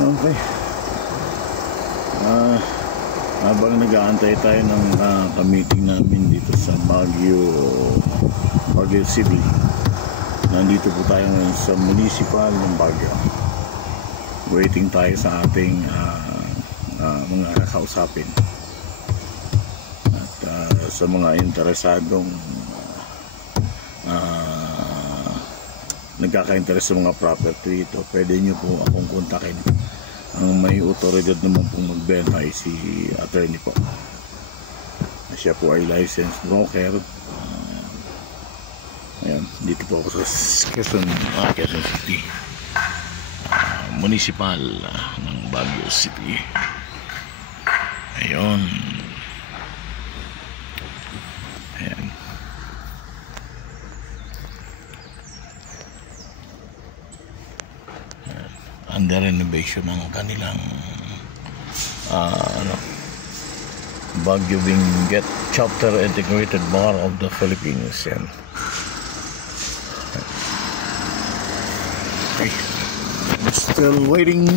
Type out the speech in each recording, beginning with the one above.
Okay. Habang nag-aantay tayo ng ka-meeting namin dito sa Baguio City, nandito po tayo ngayon sa municipal ng Baguio. Waiting tayo sa ating mga kakausapin. At sa mga interesadong nagkaka-interest sa mga property ito, pwede nyo po akong kontakin. Ang may otoridad naman pong magbenta ay si attorney po. Siya po ay licensed broker. Ayan, dito po ako sa Quezon City, municipal ng Baguio City. Ayun. Ayan. Under renovation ng kanilang Baguio Benguet Chapter Integrated Bar of the Philippines. Yan. Okay. I'm still waiting.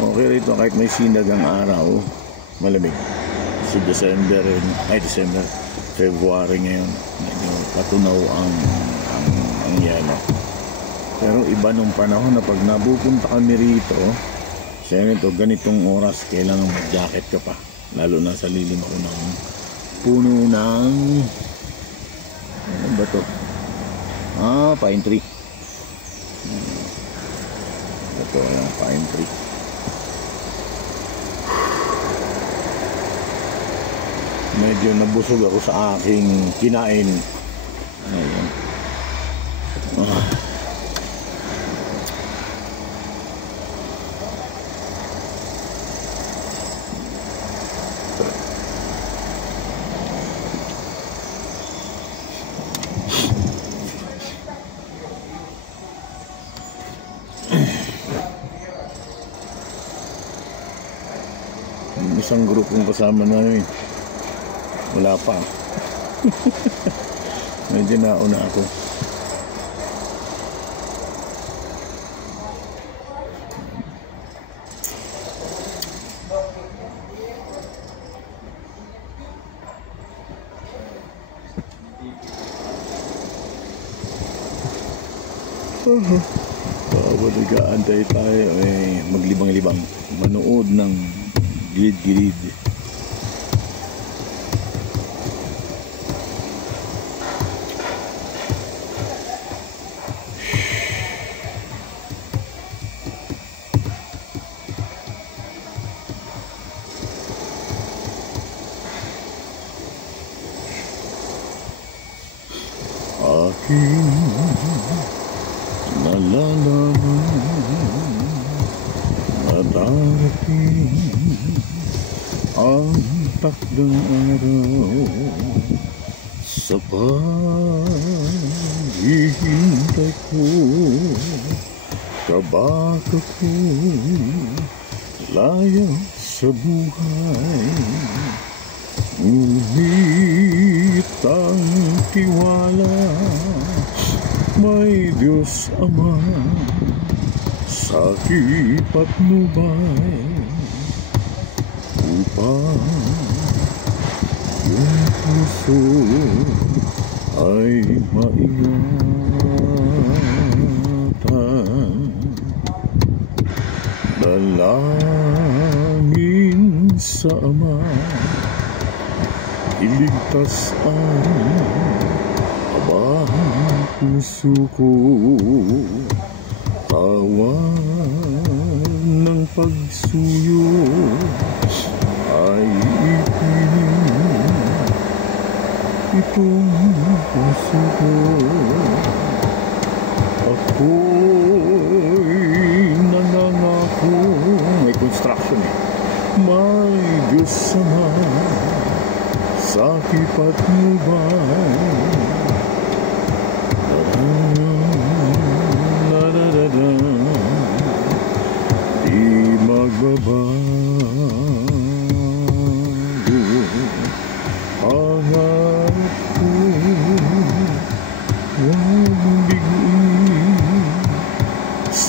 Okay rito, kahit may sinag ang araw, malamig. Si December, February ngayon, medyo patunaw ang yelo. Pero iba nung panahon na pag napupunta kami rito, ganitong oras kailangan mag-jacket ka pa, lalo na sa lilim ako ng puno ng ano ba to? Pine tree. Ito yung pine tree. Medyo nabusog ako sa aking kinain. Ayun. Yung isang grupong kasama namin, wala pa. Medyo nauna ako. Habang nag-aantay tayo, maglibang-libang, manood ng gilid-gilid. Aking nalalaman na darating ang takdang araw sa paghihintay ko, kabaka ko laya sa buhay. Ngunit ang tiwala, may Diyos Ama sa aking patnubay, upang yung puso ay maingatan. Dalangin sa Ama, iligtas ang abahang puso ko. Tawan ng pagsuyo ay ipinig itong puso ko. Ako'y nangangako, may construction may Diyos Ama sa aking patnubay. Di magbabago ang hanap ko.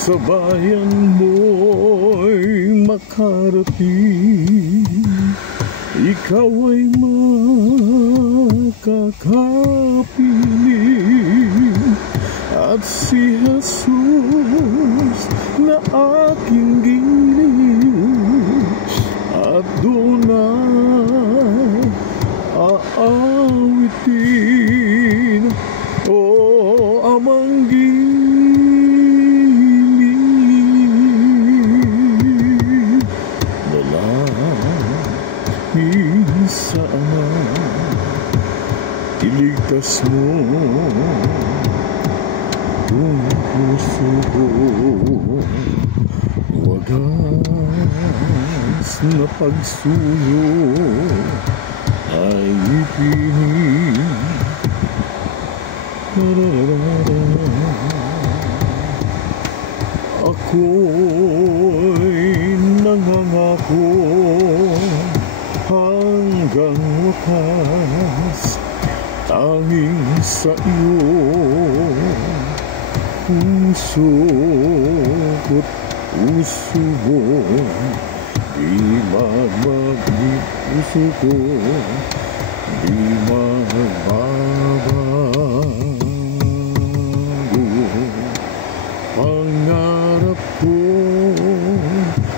sa bayan mo'y makarating, ikaw ay makakapiling, at si Jesus na aking giliw, at doon ay aawitin, o amang giliw. Dalangin sa Ama, iligtas mo ang puso ko, wagas na pagsuyo ay ipinig. Ako'y nangangako hanggang wakas, tanging sa iyo puso ko't puso mo, di magmaglit puso ko, di magbabago. Pangarap ko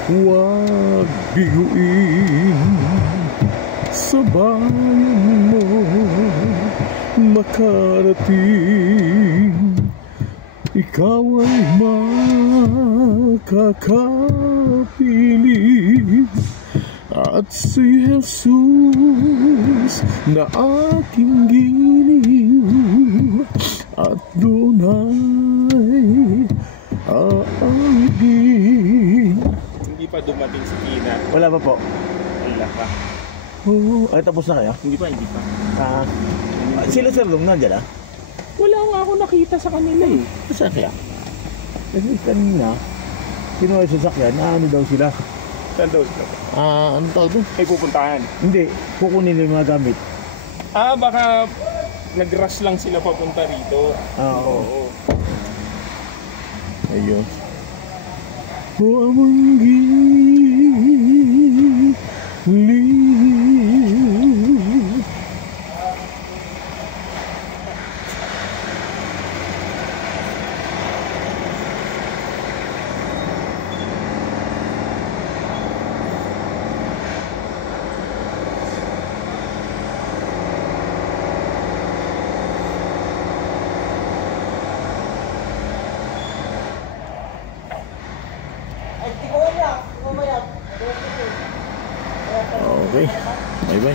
huwag biguin, sa bayan mo makarating, ikaw ay makakapiling, at si Jesus na aking giliw, at doon ay aawigin. Hindi pa dumating si Tina. Wala pa po. Wala pa. Oo, ay tapos na kayo? Hindi pa. Sila Sir Dong nandiyan ah? Wala nga ako nakita sa kanila eh. Saan kaya? Kasi kanina, kinuha yung sasakyan, ano daw sila? Saan daw sila? Ano tawag doon? May pupuntahan. Hindi, kukunin nila yung mga gamit. Baka nag-rush lang sila papunta rito. Oo. Ayun. O amang giliw, Okay, bye bye.